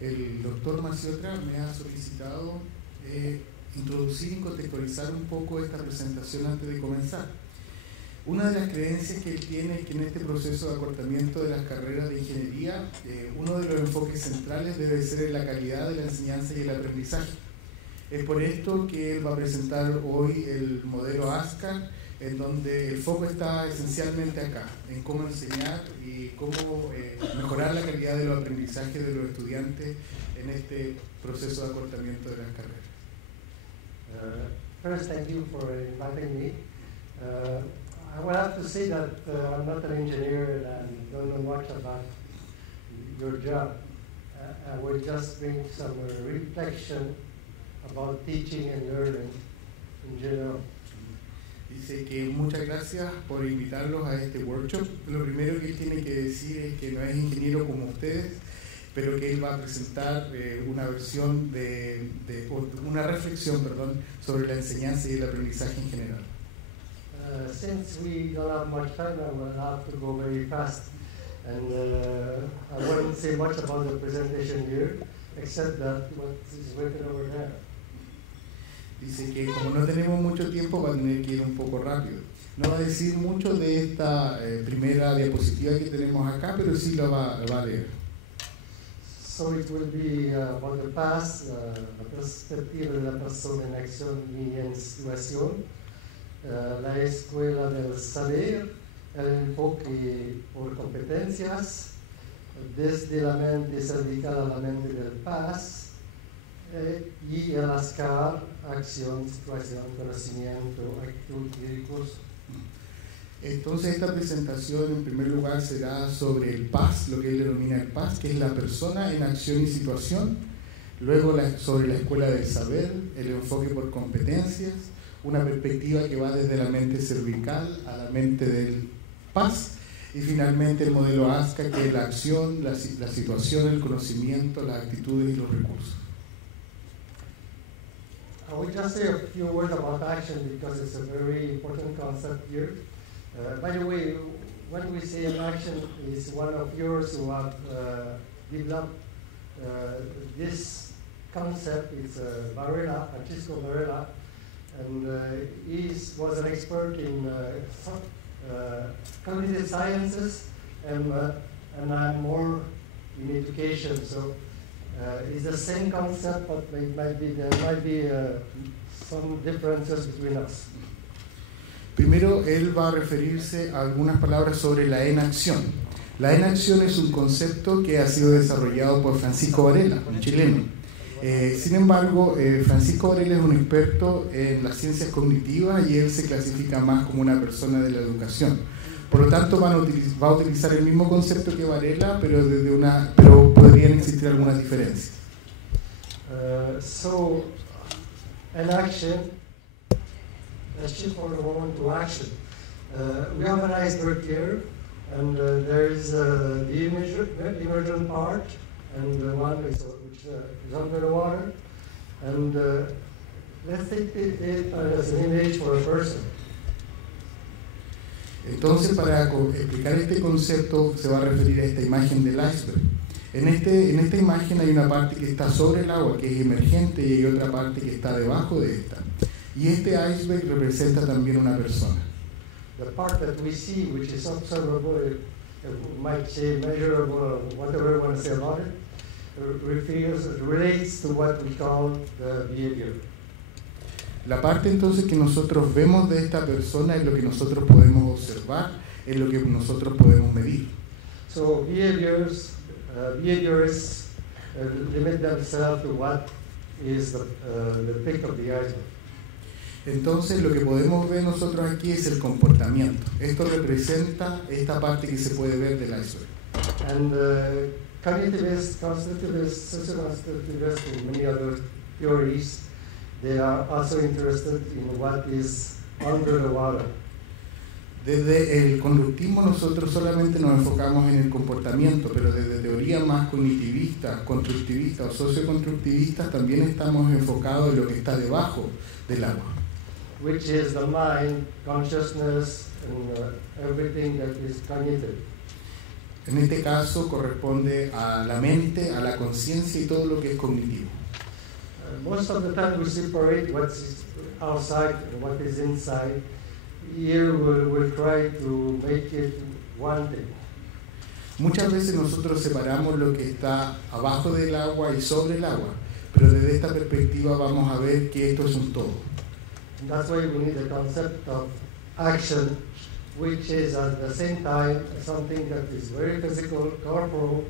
El doctor Maciotra me ha solicitado introducir y contextualizar un poco esta presentación antes de comenzar. Una de las creencias que él tiene es que en este proceso de acortamiento de las carreras de ingeniería, uno de los enfoques centrales debe ser en la calidad de la enseñanza y el aprendizaje. Es por esto que él va a presentar hoy el modelo ASCAR, en donde el foco está esencialmente acá, en cómo enseñar y cómo mejorar la calidad de los aprendizajes de los estudiantes en este proceso de acortamiento de las carreras. First, thank you for inviting me. I will have to say that I'm not an engineer and don't know much about your job. I will just bring some reflection about teaching and learning in general. Dice que muchas gracias por invitarlos a este workshop. Lo primero que él tiene que decir es que no es ingeniero como ustedes, pero que él va a presentar una versión una reflexión, sobre la enseñanza y el aprendizaje en general. Since we don't have much time, I will have to go very fast, and I won't say much about the presentation here, except that what is written over there. Dice que como no tenemos mucho tiempo va a tener que ir un poco rápido. No va a decir mucho de esta primera diapositiva que tenemos acá, pero sí lo va a leer. So it will be about the past, la perspectiva de la persona en acción y en situación, la escuela del saber, el enfoque por competencias, desde la mente cervical a la mente del paz, y el ASCAR, acción, situación, conocimiento, actitud y recursos. Entonces esta presentación en primer lugar será sobre el PAS, lo que él denomina el PAS, que es la persona en acción y situación. Luego sobre la escuela del saber, el enfoque por competencias, una perspectiva que va desde la mente cervical a la mente del PAS. Y finalmente el modelo ASCA, que es la acción, la situación, el conocimiento, las actitudes y los recursos. I will just say a few words about action because it's a very important concept here. By the way, when we say an action, is one of yours who have developed this concept. It's Varela, Francisco Varela, and he was an expert in cognitive sciences, and I'm more in education. So it's the same concept, but there might be some differences between us. Primero, él va a referirse a algunas palabras sobre la enacción. La enacción es un concepto que ha sido desarrollado por Francisco Varela, un chileno. Sin embargo, Francisco Varela es un experto en las ciencias cognitivas y él se clasifica más como una persona de la educación. Por lo tanto, va a utilizar el mismo concepto que Varela, pero podrían existir algunas diferencias. So, an action, let's shift for a moment to action. We have an iceberg here, and there is the emergent part, and the one which is under the water. And let's take it as an image for a person. Entonces, para explicar este concepto, se va a referir a esta imagen del iceberg. En esta imagen hay una parte que está sobre el agua, que es emergente, y hay otra parte que está debajo de esta. Y este iceberg representa también una persona. The part that we see, which is observable, we might say measurable, whatever you want to say about it, relates to what we call the behavior. La parte entonces que nosotros vemos de esta persona es lo que nosotros podemos observar, es lo que nosotros podemos medir. So behaviors limit themselves to what is the peak of the iceberg. Entonces lo que podemos ver nosotros aquí es el comportamiento. Esto representa esta parte que se puede ver del iceberg. And cognitivists, constructivists, socio-constructivists, and many other theories, they are also interested in what is under the water. Desde el conductismo nosotros solamente nos enfocamos en el comportamiento, pero desde teorías más cognitivistas, constructivistas o socioconstructivistas también estamos enfocados en lo que está debajo del agua. Which is the mind, consciousness, and everything that is cognitive. En este caso corresponde a la mente, a la conciencia y todo lo que es cognitivo. Most of the time we separate what's outside and what is inside. Here we'll try to make it one thing. Muchas veces nosotros separamos lo que está abajo del agua y sobre el agua, pero desde esta perspectiva vamos a ver que esto es un todo. And that's why we need the concept of action, which is at the same time something that is very physical, corporal,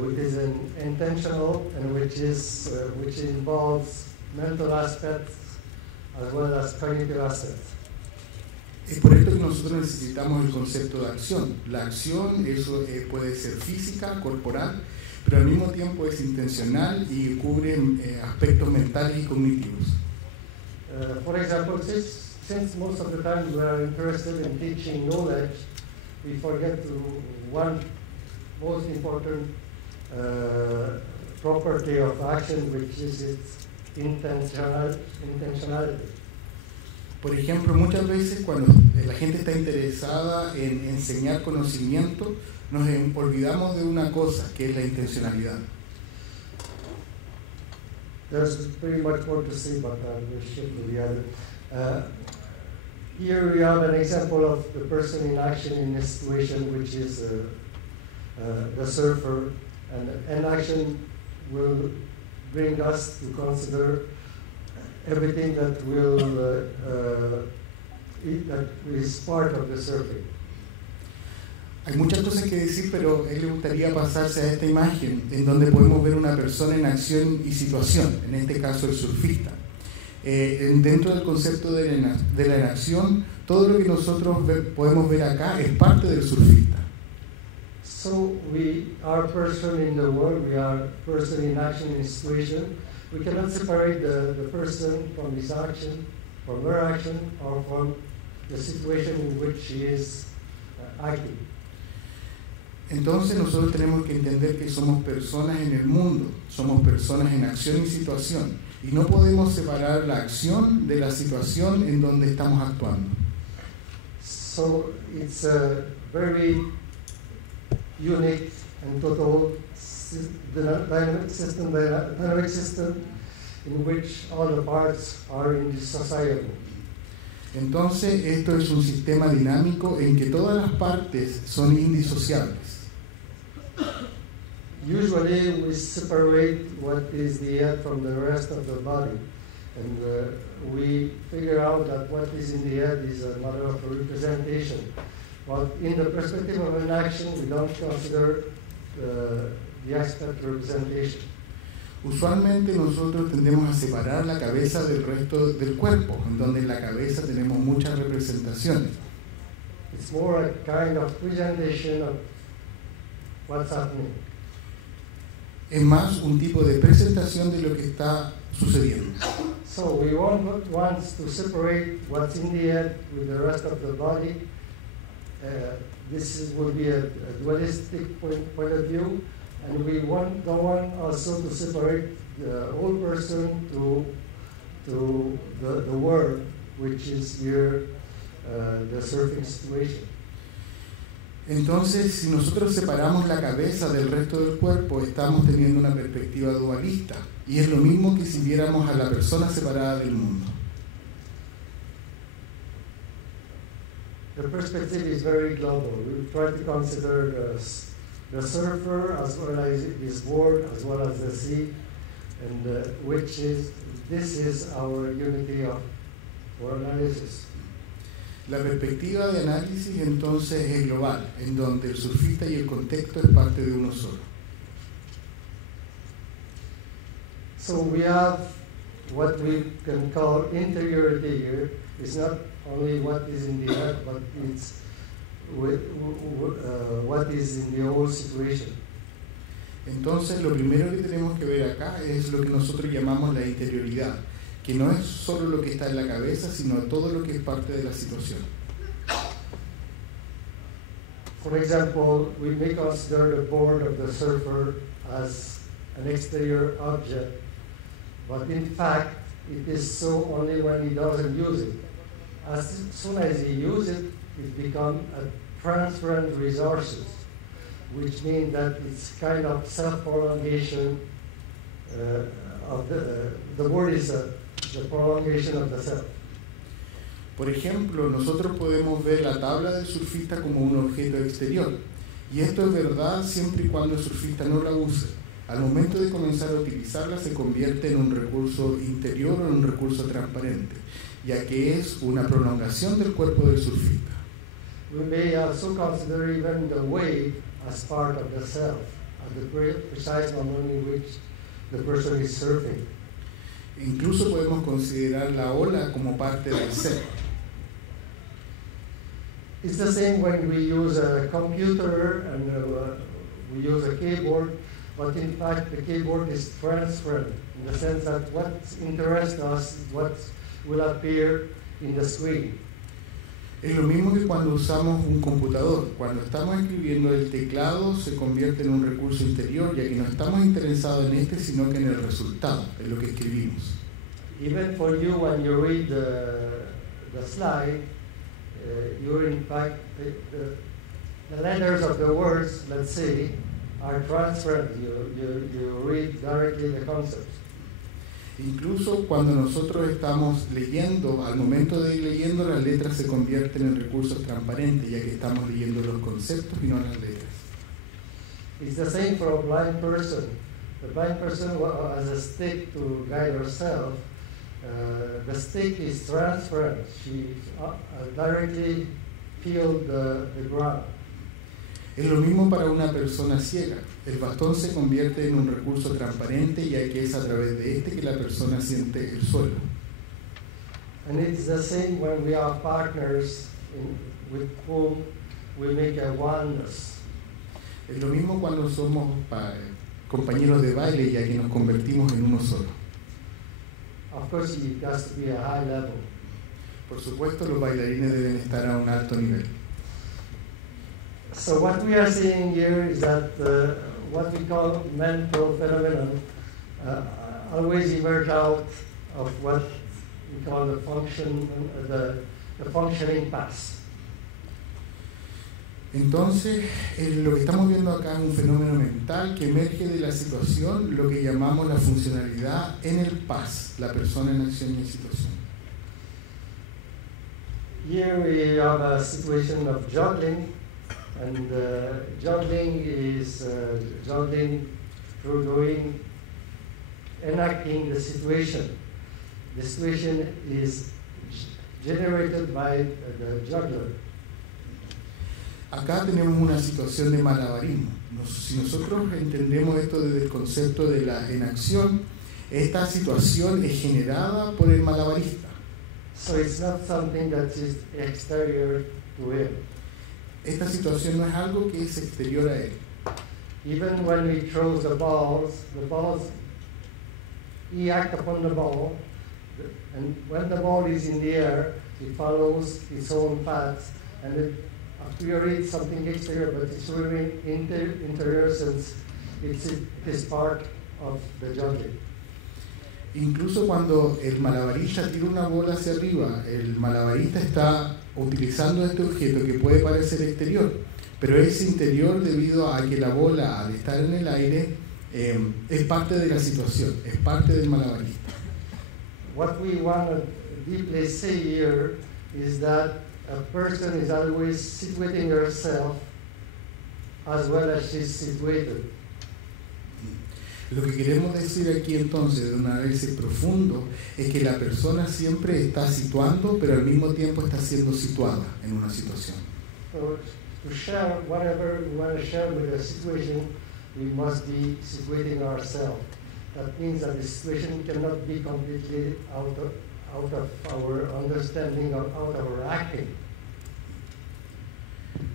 which is intentional, and which involves mental aspects as well as cognitive aspects. Es por esto que nosotros necesitamos el concepto de acción. La acción eso puede ser física, corporal, pero al mismo tiempo es intencional y cubre aspectos mentales y cognitivos. For example, since most of the time we are interested in teaching knowledge, we forget one most important property of action, which is its intentionality. Por ejemplo, muchas veces cuando la gente está interesada en enseñar conocimiento, nos olvidamos de una cosa, que es la intencionalidad. There's pretty much more to say, but we'll shift to the other. Here we have an example of the person in action in this situation, which is the surfer, and action will bring us to consider everything that is part of the surfing. Hay muchas cosas que decir, pero él le gustaría pasarse a esta imagen en donde podemos ver una persona en acción y situación, en este caso el surfista. Dentro del concepto de la enacción, todo lo que nosotros podemos ver acá es parte del surfista. So we are person in the world, we are person in action in situation. We cannot separate the person from his action, from her action, or from the situation in which she is acting. Entonces nosotros tenemos que entender que somos personas en el mundo, somos personas en acción y situación, y no podemos separar la acción de la situación en donde estamos actuando. So it's a very unique and total dynamic system in which all the parts are indissociable. Entonces esto es un sistema dinámico en que todas las partes son indisociables. Usually we separate what is the head from the rest of the body, and we figure out that what is in the head is a matter of representation. But in the perspective of an action, we don't consider the aspect representation. Usualmente nosotros tendemos a separar la cabeza del resto del cuerpo, en donde en la cabeza tenemos muchas representaciones. It's more a kind of presentation of what's happening. Es más un tipo de presentación de lo que está sucediendo. So we want to separate what's in the head with the rest of the body. This will be a dualistic point of view, and we don't want also to separate the whole person to the world, which is here the surfing situation. Entonces, si nosotros separamos la cabeza del resto del cuerpo, estamos teniendo una perspectiva dualista, y es lo mismo que si viéramos a la persona separada del mundo. The perspective is very global. We try to consider the surfer as well as his board, as well as the sea, and this is our unity for analysis. La perspectiva de análisis entonces es global, en donde el surfista y el contexto es parte de uno solo. So we have what we can call interiority here. It's not only what is in the head, but it's what is in the whole situation. Entonces lo primero que tenemos que ver acá es lo que nosotros llamamos la interioridad, que no es solo lo que está en la cabeza, sino todo lo que es parte de la situación. For example, we may consider the board of the surfer as an exterior object, but in fact, it is so only when he doesn't use it. As soon as he uses it, it becomes a transparent resources which means that it's kind of self-prolongation of the word is the prolongation of the self. Por ejemplo, nosotros podemos ver la tabla del surfista como un objeto exterior, y esto es verdad siempre y cuando el surfista no la use. Al momento de comenzar a utilizarla se convierte en un recurso interior o en un recurso transparente, ya que es una prolongación del cuerpo del surfista. We may also consider even the wave as part of the self, at the precise moment in which the person is surfing. Incluso podemos considerar la ola como parte del ser. It's the same when we use a computer and we use a keyboard, but in fact the keyboard is transparent in the sense that what interests us is what will appear in the screen. Es lo mismo que cuando usamos un computador. Cuando estamos escribiendo, el teclado se convierte en un recurso interior, ya que no estamos interesados en este, sino que en el resultado, en lo que escribimos. Even for you, when you read the slide, you're in fact, the letters of the words, let's say, are transparent. You read directly the concepts. Incluso cuando nosotros estamos leyendo, al momento de ir leyendo, las letras se convierten en recursos transparentes, ya que estamos leyendo los conceptos y no las letras. It's the same for a blind person. The blind person has a stick to guide herself. The stick is transparent. She directly feels the ground. Es lo mismo para una persona ciega. El bastón se convierte en un recurso transparente, ya que es a través de este que la persona siente el suelo. And it's the same when we are partners with whom we make a oneness. Es lo mismo cuando somos compañeros de baile, ya que nos convertimos en uno solo. Of course, it has to be a high level. Por supuesto, los bailarines deben estar a un alto nivel. So what we are seeing here is that what we call mental phenomenon always emerge out of what we call the functioning past. Entonces, lo que estamos viendo acá es un fenómeno mental que emerge de la situación, lo que llamamos la funcionalidad en el paz, la persona en acción y en situación. Here we have a situation of juggling, and juggling is juggling through enacting the situation. The situation is generated by the juggler. Acá tenemos una situación de malabarismo. Si nosotros entendemos esto desde el concepto de la enacción, esta situación es generada por el malabarista. So it's not something that is exterior to him. Esta situación no es algo que es exterior a él. Even when he throws the balls, he acts upon the ball, and when the ball is in the air, he follows his own path, and it appears something exterior, but it's really interior since it is part of the juggling. Incluso cuando el malabarista tira una bola hacia arriba, el malabarista está utilizando este objeto que puede parecer exterior, pero es interior debido a que la bola, al estar en el aire, es parte de la situación, es parte del malabarista. What we want to deeply say here is that a person is always situating herself as well as she's situated. Lo que queremos decir aquí entonces, de un análisis profundo, es que la persona siempre está situando, pero al mismo tiempo está siendo situada en una situación. So to share whatever we want to share with the situation, we must be situating ourselves. That means that the situation cannot be completely out of our understanding or out of our acting.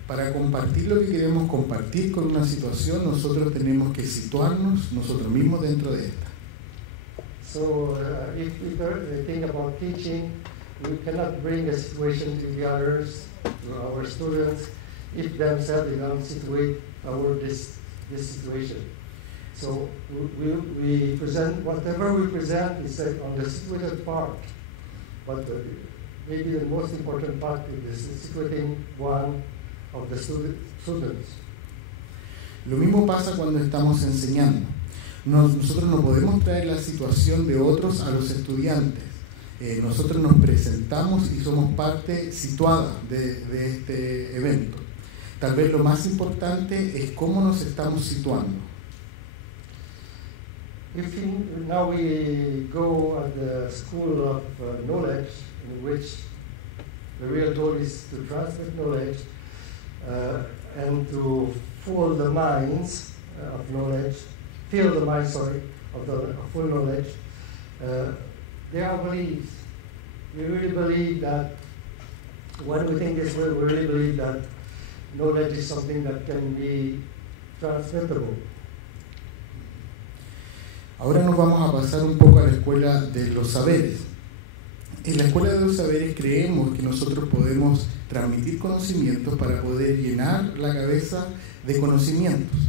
Para compartir lo que queremos compartir con una situación, nosotros tenemos que situarnos nosotros mismos dentro de esta. So if we think about teaching, we cannot bring a situation to the others, to our students, if themselves they don't situate this situation. So we present, whatever we present is on the situated part, but maybe the most important part is the situating one of the students. Lo mismo pasa cuando estamos enseñando. Nosotros no podemos traer la situación de otros a los estudiantes. Nosotros nos presentamos y somos parte situada de este evento. Tal vez lo más importante es cómo nos estamos situando. Now we go at the school of knowledge, in which the real goal is to transmit knowledge and to fill the minds of knowledge, of full knowledge. There are beliefs. We really believe that when we think this way, we really believe that knowledge is something that can be transmittable. Ahora nos vamos a pasar un poco a la escuela de los saberes. En la escuela de los saberes creemos que nosotros podemos transmitir conocimientos para poder llenar la cabeza de conocimientos.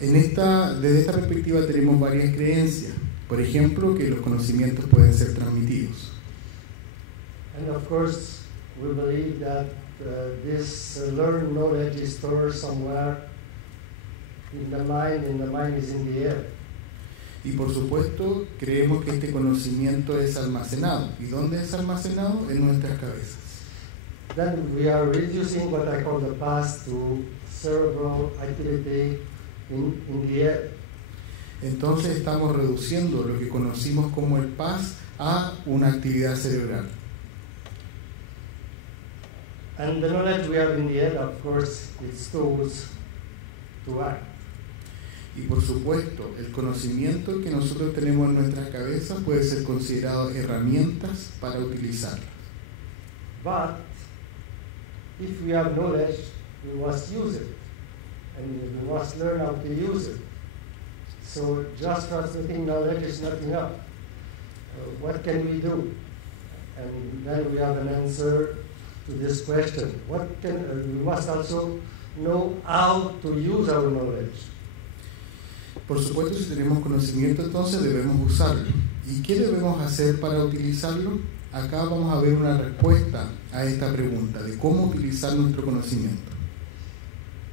Desde esta perspectiva tenemos varias creencias. Por ejemplo, que los conocimientos pueden ser transmitidos. And of course, we believe that this learned knowledge is stored somewhere in the mind, and the mind is in the air. Y por supuesto, creemos que este conocimiento es almacenado. ¿Y dónde es almacenado? En nuestras cabezas. Then we are reducing what I call the past to cerebral activity in the air. Entonces estamos reduciendo lo que conocimos como el paz a una actividad cerebral. And the knowledge we have in the head, of course, it's tools to act. Y por supuesto, el conocimiento que nosotros tenemos en nuestras cabezas puede ser considerado herramientas para utilizarlas. But if we have knowledge, we must use it, and we must learn how to use it. So just transmitting knowledge is not enough. What can we do? And then we have an answer to this question. We must also know how to use our knowledge. Por supuesto, si tenemos conocimiento, entonces debemos usarlo. ¿Y qué debemos hacer para utilizarlo? Acá vamos a ver una respuesta a esta pregunta de cómo utilizar nuestro conocimiento.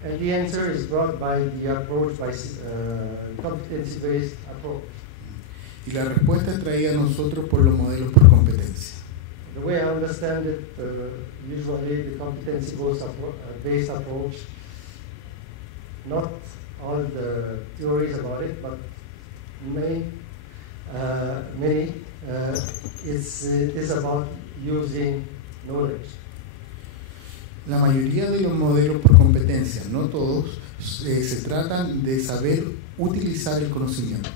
And the answer is brought by the approach, by competency-based approach. Y la respuesta es traída a nosotros por los modelos por competencia. The way I understand it, usually the competency-based approach, not all the theories about it, but many, it is about using knowledge. La mayoría de los modelos por competencia, no todos, se tratan de saber utilizar el conocimiento.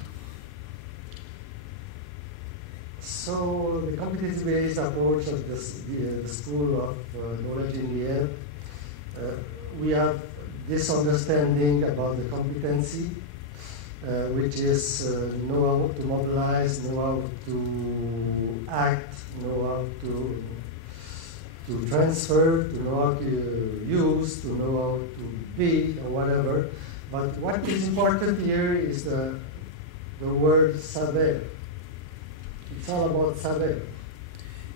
So the competency-based approach of the School of Knowledge in the Air, we have this understanding about the competency, which is know how to mobilize, know how to act, know how to transfer, to know how to use, to know how to be, or whatever. But what is important here is the word saber. It's all about saber.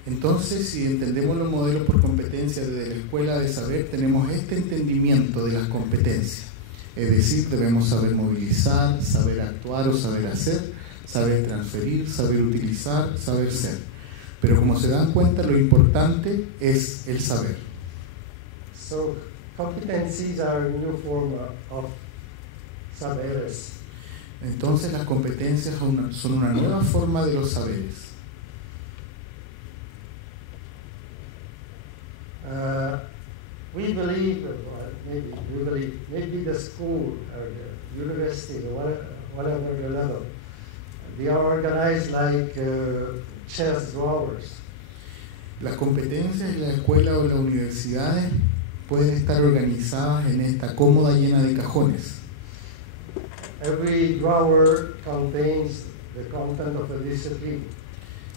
Entonces, si entendemos los modelos por competencia desde la escuela de saber, tenemos este entendimiento de las competencias. Es decir, debemos saber movilizar, saber actuar o saber hacer, saber transferir, saber utilizar, saber ser. Pero como se dan cuenta, lo importante es el saber. So, competencies are a new form of saberes. Entonces, las competencias son una nueva forma de los saberes. We believe, maybe the school or the university, whatever the level, they are organized like chess drawers. Las competencias en la escuela o en las universidades pueden estar organizadas en esta cómoda llena de cajones. Every drawer contains the content of a discipline.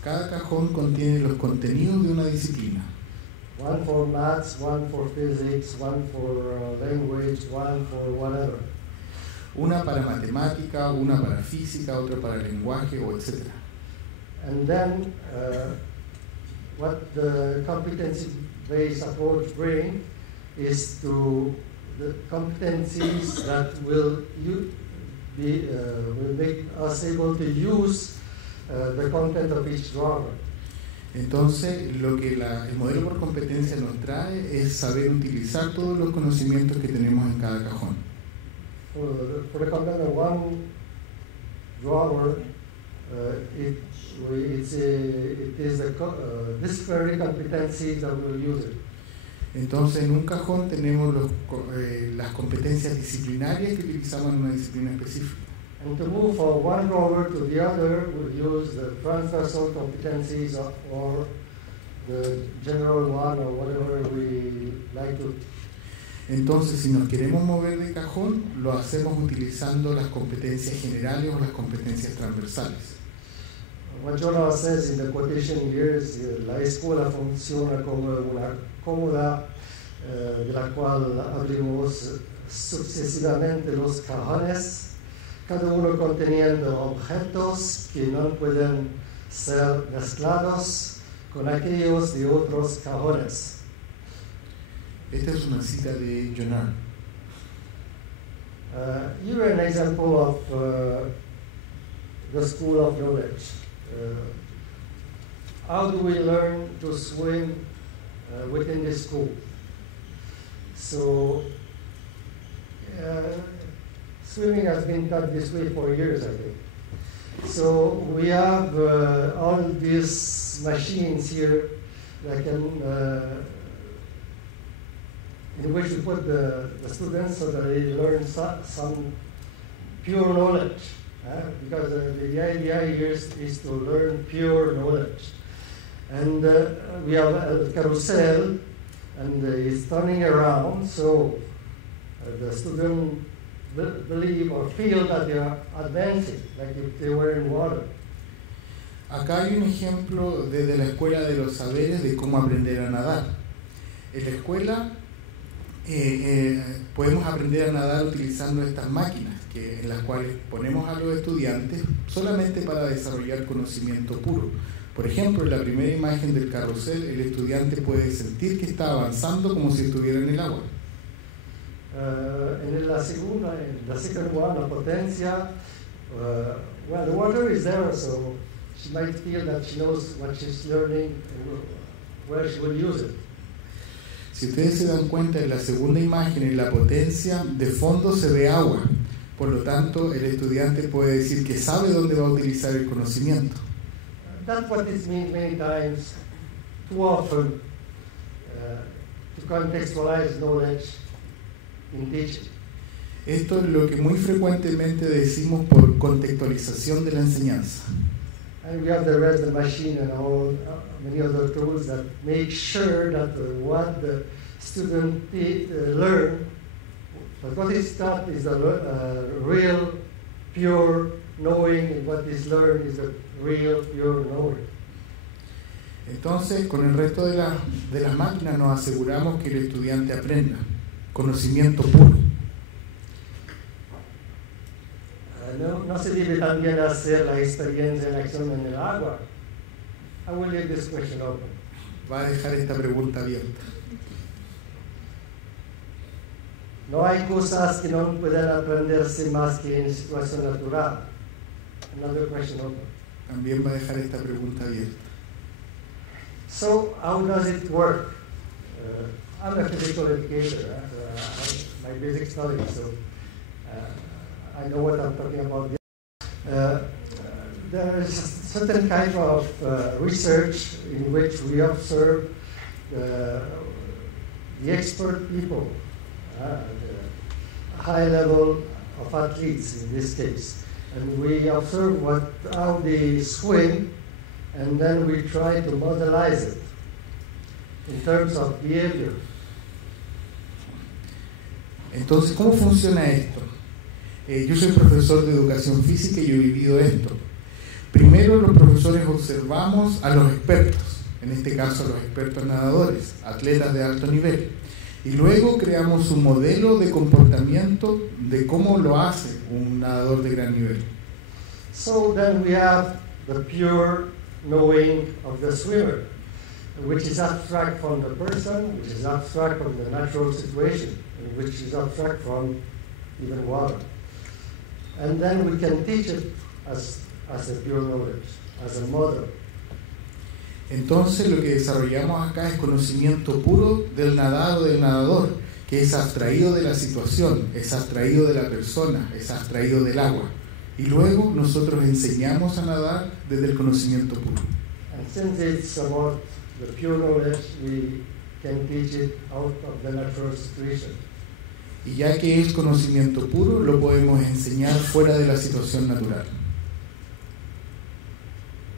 Cada cajón contiene los contenidos de una disciplina. One for maths, one for physics, one for language, one for whatever. Una para matemática, una para física, otra para lenguaje, o etc. And then what the competency-based approach brings is to the competencies that will make us able to use the content of each drawer. Entonces, lo que el modelo por competencia nos trae es saber utilizar todos los conocimientos que tenemos en cada cajón. For the content of one drawer, it is the disciplinary competencies that we'll use it. Entonces, en un cajón tenemos las competencias disciplinarias que utilizamos en una disciplina específica. And to move from one drawer to the other, we'll use the transversal competencies or the general one or whatever we like to. Entonces, si nos queremos mover de cajón, lo hacemos utilizando las competencias generales o las competencias transversales. What Jonah says in the quotation here is la escuela funciona como una cómoda de la cual abrimos sucesivamente los cajones, cada uno conteniendo objetos que no pueden ser mezclados con aquellos de otros cajones. Esta es una cita de Jonar. You're an example of the school of knowledge. How do we learn to swim within the school? So, swimming has been taught this way for years, I think. So we have all these machines here that can, in which we put the students so that they learn some pure knowledge. Because the idea here is to learn pure knowledge. And we have a carousel, and it's turning around, so the student believe or feel that they are advancing, like if they were in water. Acá hay un ejemplo desde la Escuela de los Saberes de cómo aprender a nadar. En la escuela podemos aprender a nadar utilizando estas máquinas en las cuales ponemos a los estudiantes solamente para desarrollar conocimiento puro. Por ejemplo, en la primera imagen del carrusel, el estudiante puede sentir que está avanzando como si estuviera en el agua. En la segunda, la potencia, well, the water is there, so she might feel that she knows what she's learning and where she will use it. Si ustedes se dan cuenta, en la segunda imagen, en la potencia, de fondo se ve agua. Por lo tanto, el estudiante puede decir que sabe dónde va a utilizar el conocimiento. That's what it means many times, too often, to contextualize knowledge in teaching. Esto es lo que muy frecuentemente decimos por contextualización de la enseñanza. And we have the rest of the machine and all many other tools that make sure that what the student learn, but what is taught is the real, pure knowing, and what is learned is the real, pure knowing. Entonces, con el resto de las máquinas nos aseguramos que el estudiante aprenda conocimiento puro. No se debe también hacer la experiencia en acción en el agua. I will leave this question open. Va a dejar esta pregunta abierta. No hay cosas que no puedan aprenderse más que en situación natural. Another question open. También va a dejar esta pregunta abierta. So, how does it work? I'm a physical educator. My basic study, so I know what I'm talking about. There is a certain kind of research in which we observe the expert people, the high level of athletes in this case. And we observe how they swim, and then we try to modelize it in terms of behavior. Entonces, ¿cómo funciona esto? Yo soy profesor de educación física y yo he vivido esto. Primero, los profesores observamos a los expertos, en este caso a los expertos nadadores, atletas de alto nivel, y luego creamos un modelo de comportamiento de cómo lo hace un nadador de gran nivel. So then we have the pure knowing of the swimmer, which is abstract from the person, which is abstract from the natural situation. which is abstract from even water. And then we can teach it as a pure knowledge, as a model. Entonces lo que desarrollamos acá es conocimiento puro del nadar o del nadador, que es abstraído de la situación, es abstraído de la persona, es abstraído del agua. Y luego nosotros enseñamos a nadar desde el conocimiento puro. And since it's about the pure knowledge, we can teach it out of the natural situation. Y ya que es conocimiento puro, lo podemos enseñar fuera de la situación natural.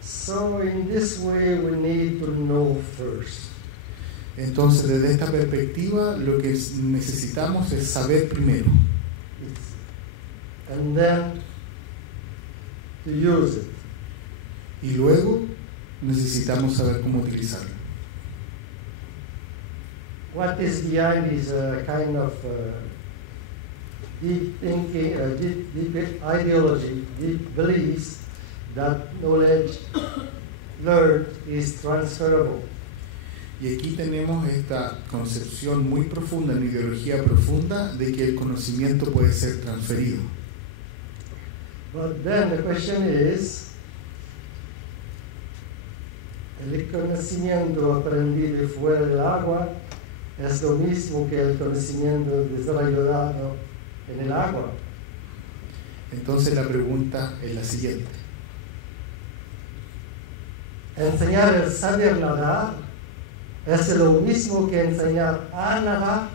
So in this way we need to know first. Entonces, desde esta perspectiva, lo que necesitamos es saber primero. And then to use it. Y luego necesitamos saber cómo utilizarlo. What is behind is a kind of deep thinking, deep ideology, deep beliefs that knowledge learned is transferable. Y aquí tenemos esta concepción muy profunda, una ideología profunda de que el conocimiento puede ser transferido. But then the question is, el conocimiento aprendido fuera del agua es lo mismo que el conocimiento desarrollado en el agua. Entonces la pregunta es la siguiente. Enseñar el saber nadar es lo mismo que enseñar a nadar.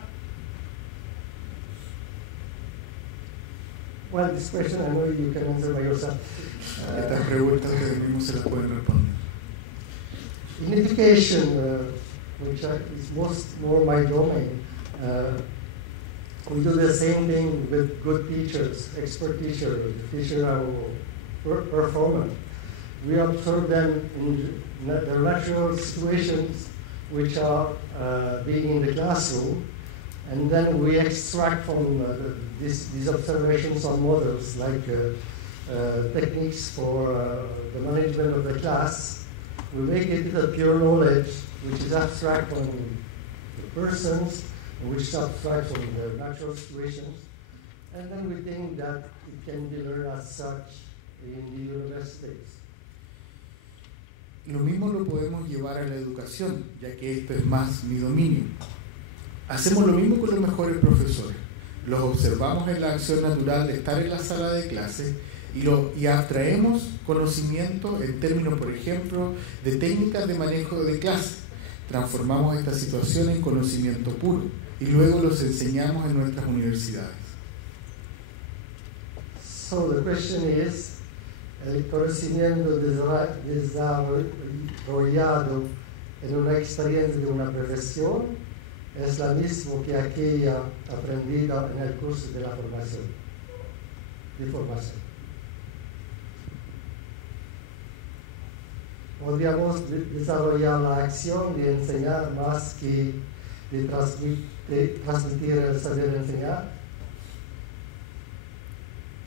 Well, this question I know you can answer by yourself. Estas preguntas ustedes mismos se las pueden responder. In education, which is more my domain, we do the same thing with good teachers, expert teachers, teachers are performant. We observe them in the natural situations which are being in the classroom, and then we extract from these observations some models like techniques for the management of the class. We make it a pure knowledge which is abstract from the persons, which is abstract from the natural situations, and then we think that it can be learned as such in the universities. Lo mismo lo podemos llevar a la educación, ya que esto es más mi dominio. Hacemos lo mismo con los mejores profesores. Los observamos en la acción natural de estar en la sala de clase y abstraemos conocimiento en términos, por ejemplo, de técnicas de manejo de clase. Transformamos esta situación en conocimiento puro y luego los enseñamos en nuestras universidades. So the question is, el conocimiento desarrollado en una experiencia de una profesión es la misma que aquella aprendida en el curso de la formación. Podríamos desarrollar la acción de enseñar más que de transmitir el saber enseñar.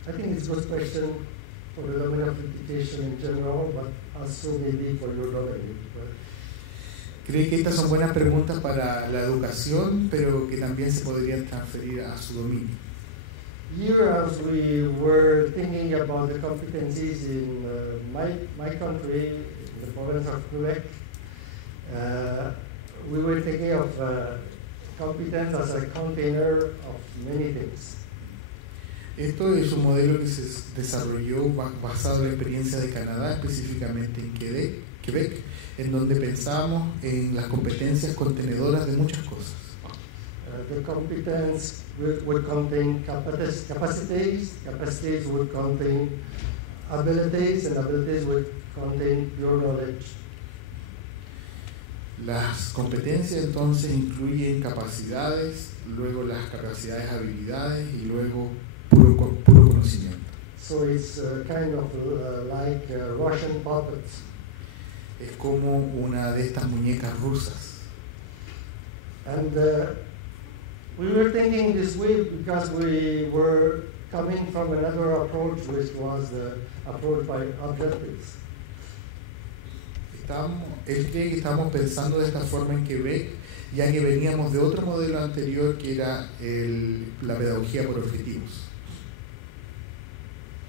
I think it's a good question for the domain of education in general, but also maybe for your domain. Creo que estas son buenas preguntas para la educación, pero que también se podrían transferir a su dominio. Here, as we were thinking about the competencies in my country, the province of Quebec, we were thinking of competence as a container of many things. Esto es un modelo que se desarrolló basado en la experiencia de Canadá, específicamente en Quebec, en donde pensamos en las competencias contenedoras de muchas cosas. The competence would contain capacities would contain abilities, and abilities would contain pure knowledge. Las competencias entonces incluyen capacidades, luego las capacidades, habilidades y luego puro conocimiento. So it's kind of like Russian puppets. Es como una de estas muñecas rusas. And we were thinking this way because we were coming from another approach, which was the approach by objectives. él cree que estábamos pensando de esta forma en Quebec, ya que veníamos de otro modelo anterior que era la pedagogía por objetivos.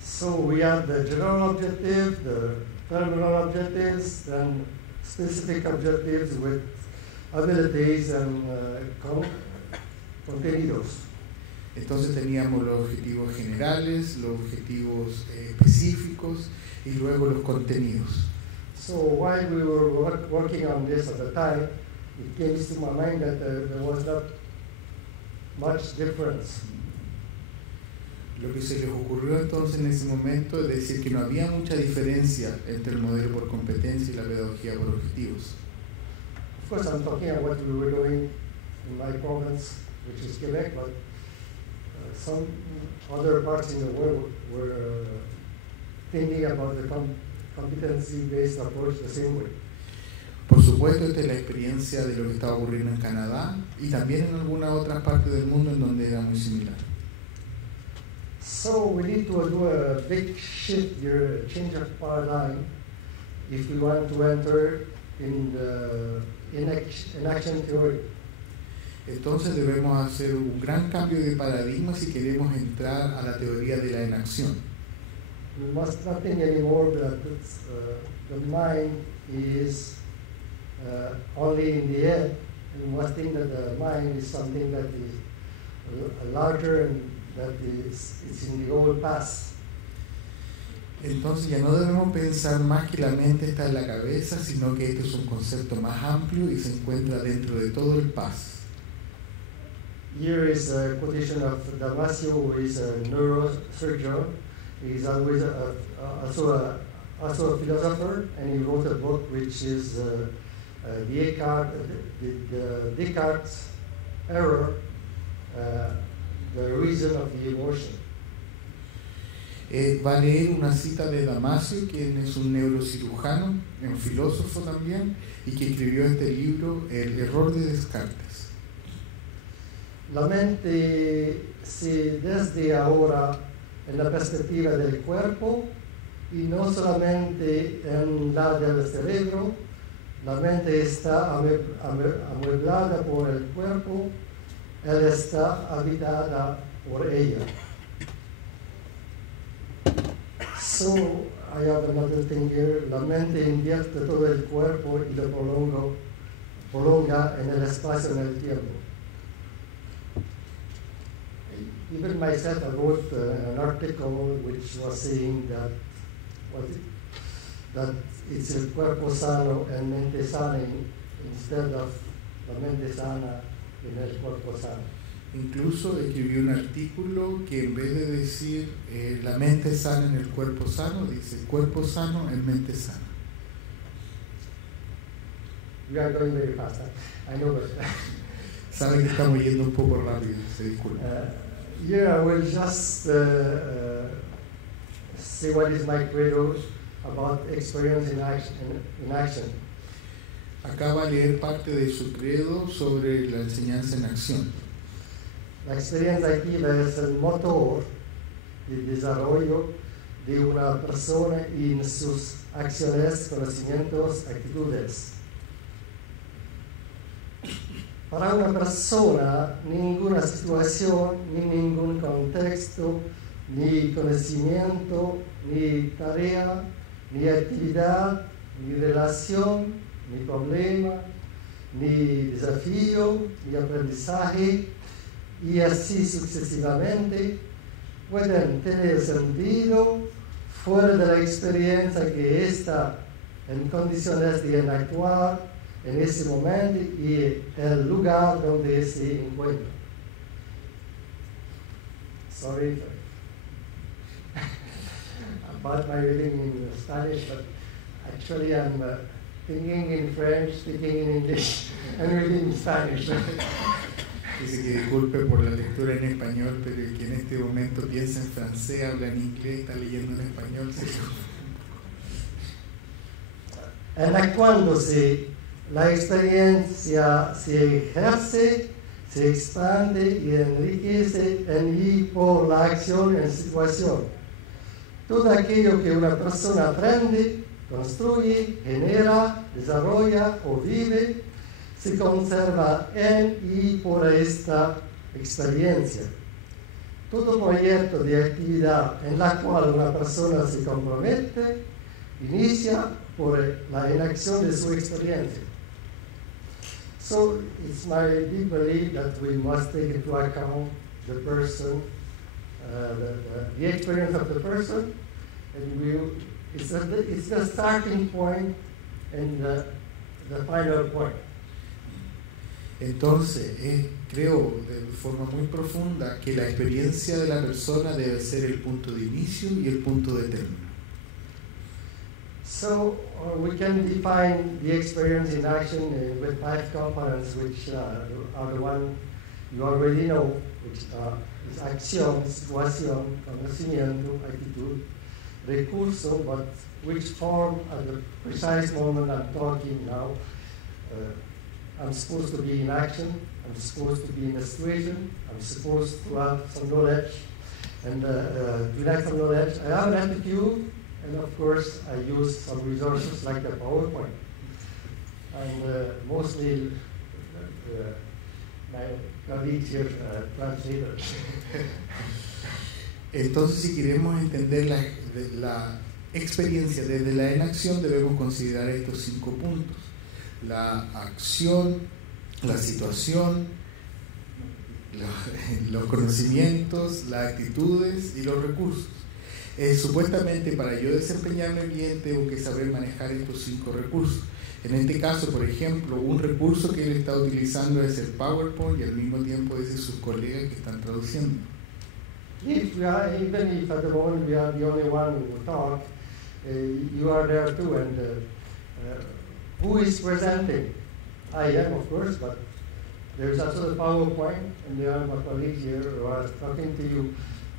So we have the general objective, the terminal objectives, then specific objectives with abilities and contenidos. Entonces teníamos los objetivos generales, los objetivos específicos y luego los contenidos. So while we were working on this at the time, it came to my mind that there was not much difference. Lo que se les ocurrió entonces en ese momento es decir que no había mucha diferencia entre el modelo por competencia y la pedagogía por objetivos. Of course, I'm talking about what we were doing in my province, which is Quebec, but some other parts in the world were thinking about the competency-based approach the same way. Por supuesto, esta es la experiencia de lo que estaba ocurriendo en Canadá y también en algunas otras partes del mundo en donde era muy similar. So we need to do a big shift here, a change of paradigm, if we want to enter in the inaction theory. Entonces debemos hacer un gran cambio de paradigma si queremos entrar a la teoría de la inacción. We must not think anymore that the mind is only in the head, and we must think that the mind is something that is larger and that is in the whole past. Entonces ya no debemos pensar más que la mente está en la cabeza, sino que este es un concepto más amplio y se encuentra dentro de todo el past. Here is a quotation of Damasio, who is a neurosurgeon. He's always also a philosopher, and he wrote a book which is the Descartes' error, the reason of the emotion. Va a leer una cita de Damasio, quien es un neurocirujano, un filósofo también, y que escribió este libro, El error de Descartes. La mente se desde ahora en la perspectiva del cuerpo y no solamente en la del cerebro. La mente está amueblada por el cuerpo, él está habitada por ella. So, I have another thing here. La mente invierte todo el cuerpo y lo prolonga en el espacio, en el tiempo. Even myself, I wrote an article which was saying that it's el cuerpo sano and mente sana instead of la mente sana en el cuerpo sano. Incluso escribió un artículo que en vez de decir la mente sana en el cuerpo sano, dice cuerpo sano en mente sana. We are going very fast. I know that. Saben que estamos yendo un poco rápido, se disculpa. Here I will just say what is my credo about experience in action. Acá va a leer parte de su credo sobre la enseñanza en acción. La experiencia activa es el motor de desarrollo de una persona y en sus acciones, conocimientos, actitudes. Para una persona, ninguna situación, ni ningún contexto, ni conocimiento, ni tarea, ni actividad, ni relación, ni problema, ni desafío, ni aprendizaje, y así sucesivamente, pueden tener sentido fuera de la experiencia que está en condiciones de actuar en ese momento y el lugar donde se encuentra. Sorry about my reading in Spanish, but actually I'm thinking in French, speaking in English, and reading in Spanish. Dice que disculpe por la lectura en español, pero que en este momento piensa en francés, habla en inglés, está leyendo en español. En actuándose, la experiencia se ejerce, se expande y enriquece en y por la acción en situación. Todo aquello que una persona aprende construye, genera, desarrolla o vive, se conserva en y por esta experiencia. Todo proyecto de actividad en la cual una persona se compromete inicia por la inacción de su experiencia. So it's my deep belief that we must take into account the person, the experience of the person, and it's the starting point and the final point. Entonces, creo de forma muy profunda que la experiencia de la persona debe ser el punto de inicio y el punto de término. So we can define the experience in action with 5 components, which are the one you already know, which is acción, situación, conocimiento, actitud, recurso, but which form at the precise moment I'm talking now. I'm supposed to be in action, I'm supposed to be in a situation, I'm supposed to have some knowledge, and to lack some knowledge, I have an attitude, and of course I use some resources like the PowerPoint. And mostly my colleagues here translators. Entonces, si queremos entender la experiencia desde la inacción, debemos considerar estos 5 puntos: la acción, la situación, los conocimientos, las actitudes y los recursos. Supuestamente, para yo desempeñarme bien, tengo que saber manejar estos 5 recursos. En este caso, por ejemplo, un recurso que él está utilizando es el PowerPoint, y al mismo tiempo es de sus colegas que están traduciendo. Even if at the moment we are the only one who talk, you are there too, and who is presenting? I am, of course, but there's also the PowerPoint, and there are my colleagues here who are talking to you.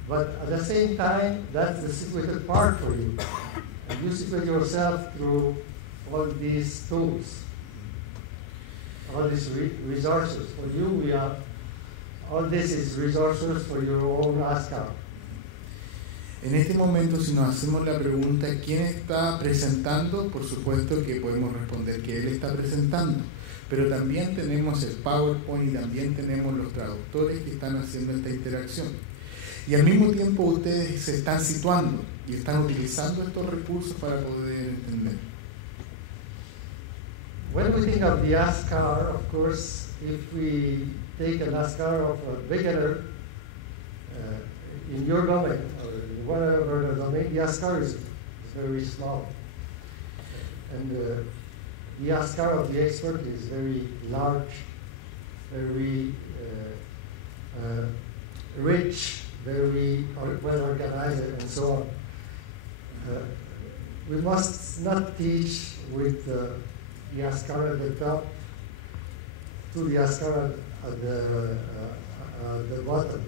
But at the same time, that's the situated part for you. And you situate yourself through all these tools, all these resources. For you, we are, all this is resources for your own ASCAR. En este momento, si nos hacemos la pregunta ¿quién está presentando? Por supuesto que podemos responder que él está presentando, pero también tenemos el PowerPoint y también tenemos los traductores que están haciendo esta interacción. Y al mismo tiempo ustedes se están situando y están utilizando estos recursos para poder entender. When we think of the ASCAR, of course, if we take an ASCAR of a beginner in your domain, or in whatever domain, the ASCAR is very small. And the ASCAR of the expert is very large, very rich, very well organized, and so on. We must not teach with the ASCAR at the top to the ASCAR at the bottom.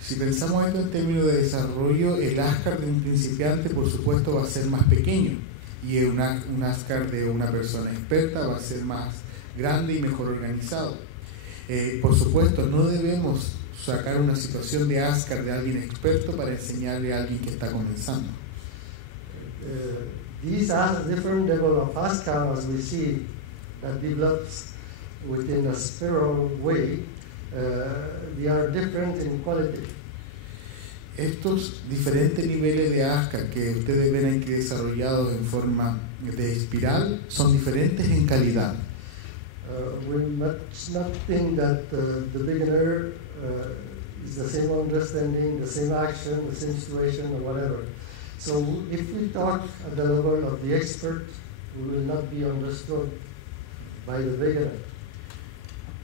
Si pensamos esto en términos de desarrollo, el ASCAR de un principiante, por supuesto, va a ser más pequeño, y un ASCAR de una persona experta va a ser más grande y mejor organizado. Por supuesto, no debemos sacar una situación de ASCAR de alguien experto para enseñarle a alguien que está comenzando. These are different levels of ASCAR as we see that develops within a spiral way. They are different in quality. Estos diferentes niveles de ASCAR que ustedes ven aquí desarrollados en forma de espiral son diferentes en calidad. We must not think that the beginner is the same understanding, the same action, the same situation, or whatever. So if we talk at the level of the expert, we will not be understood by the beginner.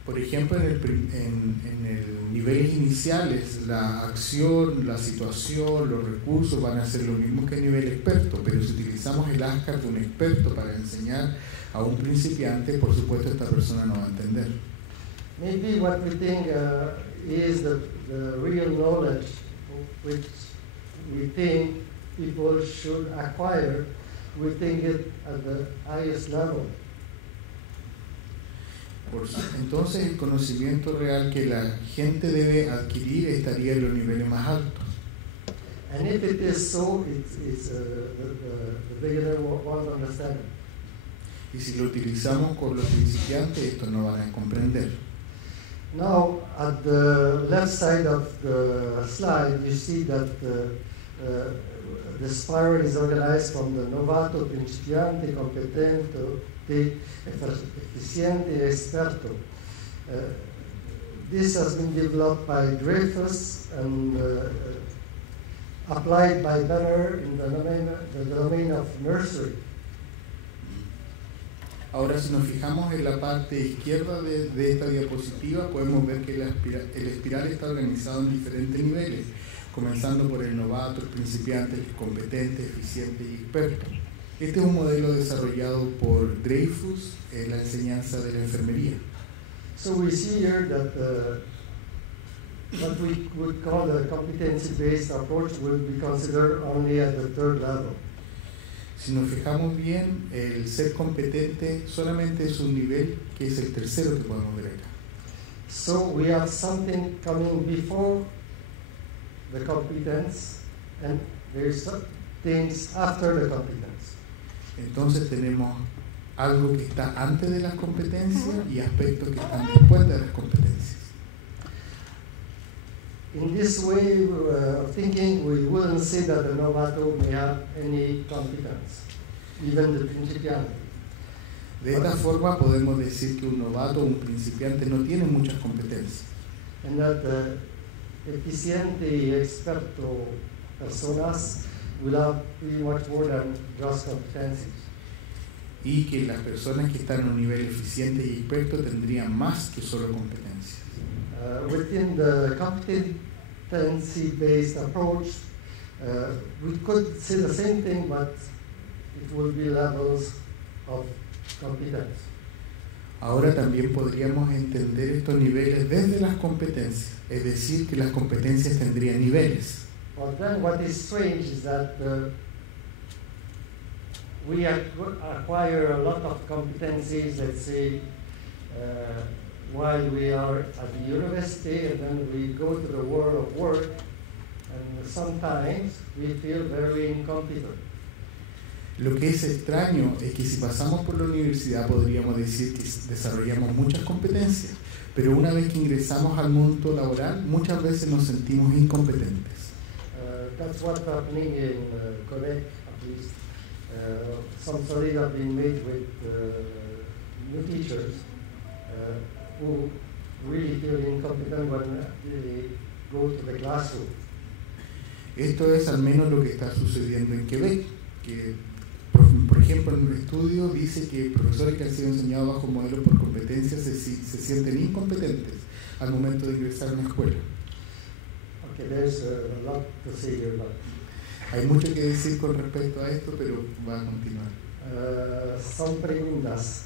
Por ejemplo, en el niveles iniciales, la acción, la situación, los recursos van a ser los mismos que el nivel experto, pero si utilizamos el ASCAR de un experto para enseñar a un principiante, por supuesto esta persona no va a entender. Maybe what we think is the real knowledge which we think people should acquire, we think it at the highest level. Entonces el conocimiento real que la gente debe adquirir estaría en los niveles más altos. And if it is so, the beginner won't understand it. Y si lo utilizamos con los principiantes, estos no van a comprender. Now, at the left side of the slide, you see that the spiral is organized from the novato, principiante, competente, eficiente, experto. This has been developed by Dreyfus and applied by Benner in the domain of nursery. Ahora, si nos fijamos en la parte izquierda de esta diapositiva, podemos ver que el espiral está organizado en diferentes niveles, comenzando por el novato, el principiante, el competente, eficiente y experto. Este es un modelo desarrollado por Dreyfus en la enseñanza de la enfermería. So we see here that what we would call the competency-based approach will be considered only at the third level. Si nos fijamos bien, el ser competente solamente es un nivel que es el tercero que podemos ver acá. So we have something coming before the competence, and there's things after the competence. Entonces tenemos algo que está antes de las competencias y aspectos que están después de las competencias. In this way of thinking, we wouldn't say that the novato may have any competence, even the principiante. De esta forma podemos decir que un novato o un principiante no tiene muchas competencias. And that the eficiente y experto personas will have pretty much more than just competencies. Y que las personas que están en un nivel eficiente y experto tendrían más que solo competencias. Within the competency-based approach, we could say the same thing, but it will be levels of competence. Ahora también podríamos entender estos niveles desde las competencias, es decir, que las competencias tendrían niveles. But then what is strange is that we acquire a lot of competencies, let's say, while we are at the university, and then we go to the world of work, and sometimes we feel very incompetent. Lo que es extraño es que si pasamos por la universidad podríamos decir que desarrollamos muchas competencias, pero una vez que ingresamos al mundo laboral, muchas veces nos sentimos incompetentes. That's what's happening in Quebec, at least. Some studies have been made with new teachers who really feel incompetent when they go to the classroom. Esto es al menos lo que está sucediendo en Quebec, que por ejemplo en un estudio dice que profesores que han sido enseñados bajo modelo por competencias se sienten incompetentes al momento de ingresar a una escuela. Okay, there's a lot to say here, but hay mucho que decir con respecto a esto, pero va a continuar. Some preguntas.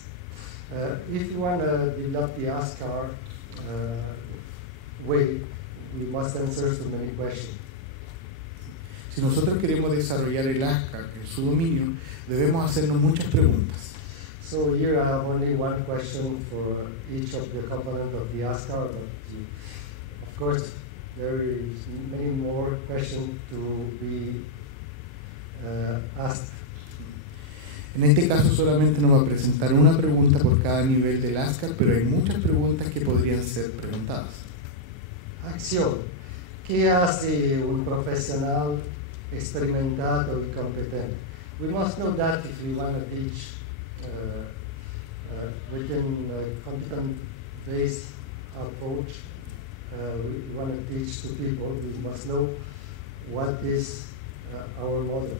If you want to develop the ASCAR way, we must answer so many questions. Si nosotros queremos desarrollar el ASCAR en su dominio, debemos hacernos muchas preguntas. So here I have only one question for each of the components of the ASCAR, but of course there is many more questions to be asked. En este caso solamente nos va a presentar una pregunta por cada nivel del ASCAR, pero hay muchas preguntas que podrían ser preguntadas. Acción. ¿Qué hace un profesional experimentado y competente? We must know that if we want to teach within a competent-based approach, we want to teach to people, we must know what is our model.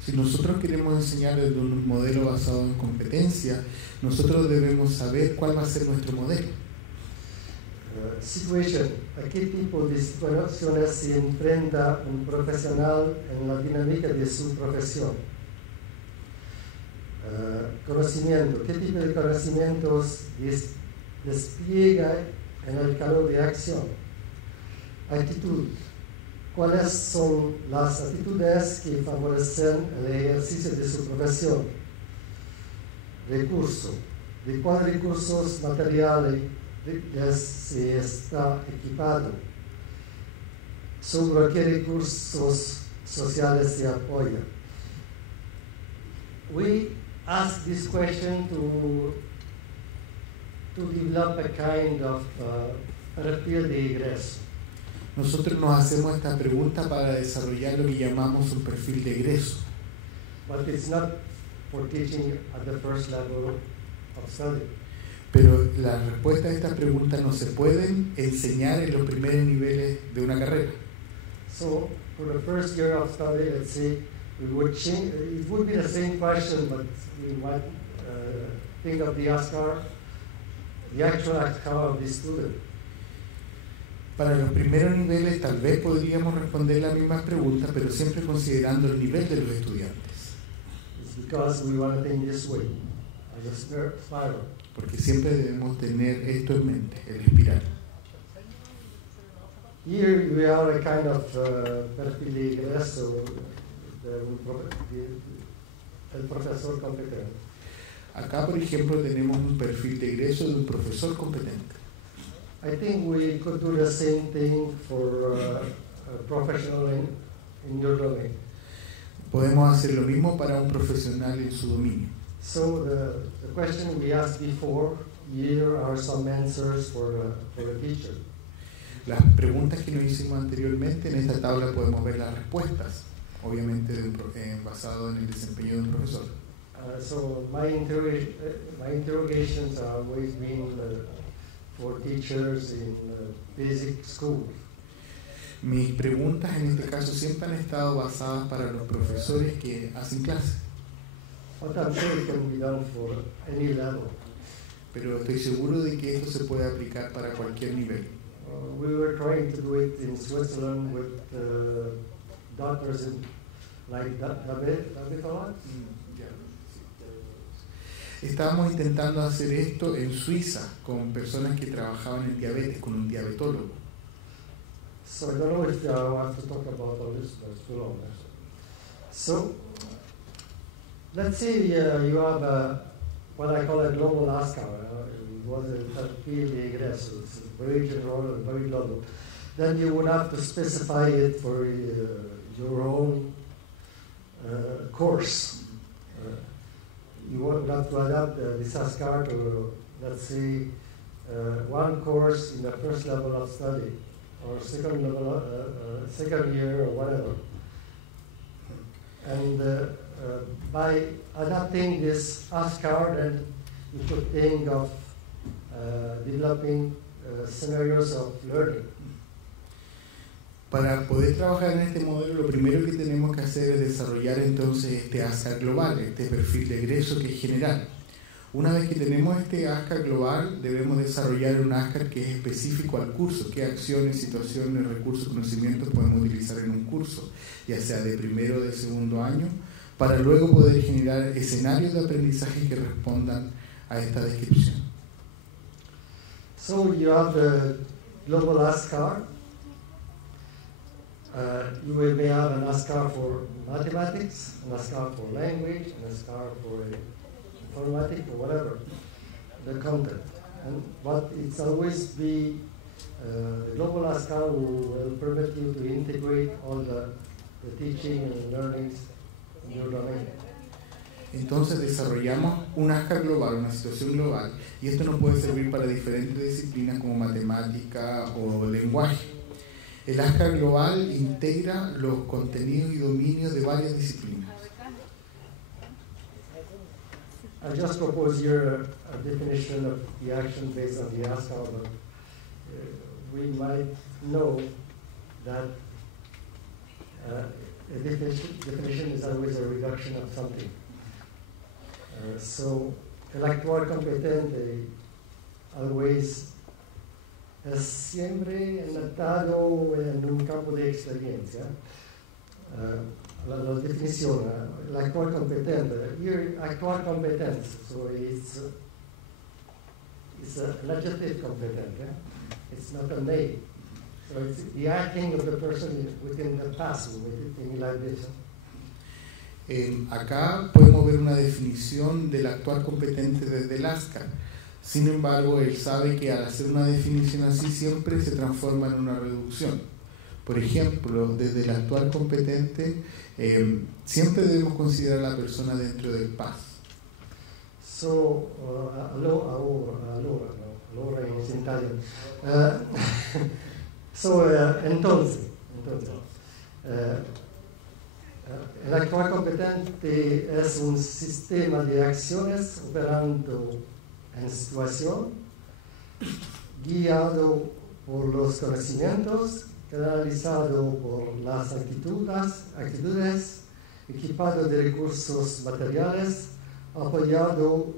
Si nosotros queremos enseñar desde un modelo basado en competencia, nosotros debemos saber cuál va a ser nuestro modelo. Situation. ¿A qué tipo de situaciones se enfrenta un profesional en la dinámica de su profesión? Conocimiento. ¿Qué tipo de conocimientos despliega en el calor de acción? Actitud. ¿Cuáles son las actitudes que favorecen el ejercicio de su profesión? Recurso. ¿De cuáles recursos materiales se está equipado? sobre qué recursos sociales se apoya. We ask this question to develop a kind of perfil de egreso. Nosotros nos hacemos esta pregunta para desarrollar lo que llamamos un perfil de egreso. But it's not for teaching at the first level of study. Pero la respuesta a esta pregunta no se pueden enseñar en los primeros niveles de una carrera. So for the first year of study, let's say, we would change, it would be the same question, but we might think of the ASCAR, the actual ASCAR of the student. Para los primeros niveles tal vez podríamos responder la misma pregunta, pero siempre considerando el nivel de los estudiantes. It's because we want to think this way, as a spiral. Porque siempre debemos tener esto en mente, el espiral. Here we have a kind of perfil de egreso, el profesor competente. Acá, por ejemplo, tenemos un perfil de egreso de un profesor competente. I think we could do the same thing for a professional in your domain. Podemos hacer lo mismo para un profesional en su dominio. So the question we asked before, here are some answers for the teacher. Las preguntas que nos hicimos anteriormente, en esta tabla podemos ver las respuestas, obviamente basado en el desempeño de un profesor. So my interrogations are always been for teachers in basic school. Mis preguntas en este caso siempre han estado basadas para los profesores que hacen clases. But I'm sure it can be done for any level. Pero estoy seguro de que esto se puede aplicar para cualquier nivel. We were trying to do it in Switzerland with doctors like David Holland. Estábamos intentando hacer esto en Suiza con personas que trabajaban en diabetes, con un diabetólogo. So I don't know if I want to talk about all this, but it's too long. So let's say you have what I call a global ASCAR. It was a perfil de egreso. It's very general and very global. Then you would have to specify it for your own course. You would have to adapt this ASCAR to, let's say, one course in the first level of study, or second level, second year, or whatever. And by adapting this ASCAR, then you could think of developing scenarios of learning. Para poder trabajar en este modelo, lo primero que tenemos que hacer es desarrollar entonces este ASCAR global, este perfil de egreso que es general. Una vez que tenemos este ASCAR global, debemos desarrollar un ASCAR que es específico al curso, qué acciones, situaciones, recursos, conocimientos podemos utilizar en un curso, ya sea de primero o de segundo año, para luego poder generar escenarios de aprendizaje que respondan a esta descripción. So you have the global ASCAR. You may have an ASCAR for mathematics, an ASCAR for language, an ASCAR for informatics, or whatever, the content. But it's always the global ASCAR will permit you to integrate all the teaching and learnings in your domain. Entonces desarrollamos un ASCAR global, una situación global, y esto nos puede servir para diferentes disciplinas como matemática o lenguaje. El ASCAR global integra los contenidos y dominios de varias disciplinas. I just propose here a definition of the action based on the ASCAR, but we might know that a definition is always a reduction of something. So, el actuar competente always es siempre enlatado en un campo de experiencia. La definición, el actuar competente, here actuar competente, so it's an adjective competente, it's not a name. So it's the acting of the person within the past, within like this. Acá podemos ver una definición del actuar competente desde el ASCAR. Sin embargo, él sabe que al hacer una definición así siempre se transforma en una reducción. Por ejemplo, desde el actual competente, siempre debemos considerar a la persona dentro del PAS. Allora in italiano. Entonces, el actual competente es un sistema de acciones operando en situación, guiado por los conocimientos, canalizado por las actitudes, equipado de recursos materiales, apoyado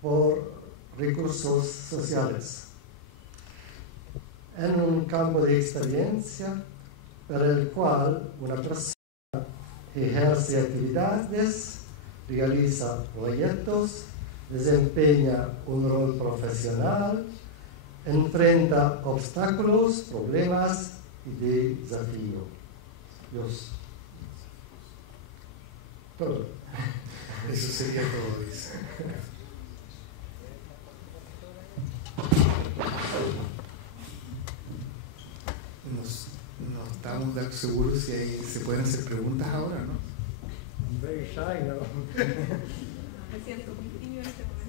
por recursos sociales. En un campo de experiencia para el cual una persona ejerce actividades, realiza proyectos, desempeña un rol profesional, enfrenta obstáculos, problemas y desafíos. Todo. Eso sería todo, dice. No estamos seguros si se pueden hacer preguntas ahora, ¿no? Very shy, ¿no? Me siento muy tímido en este momento.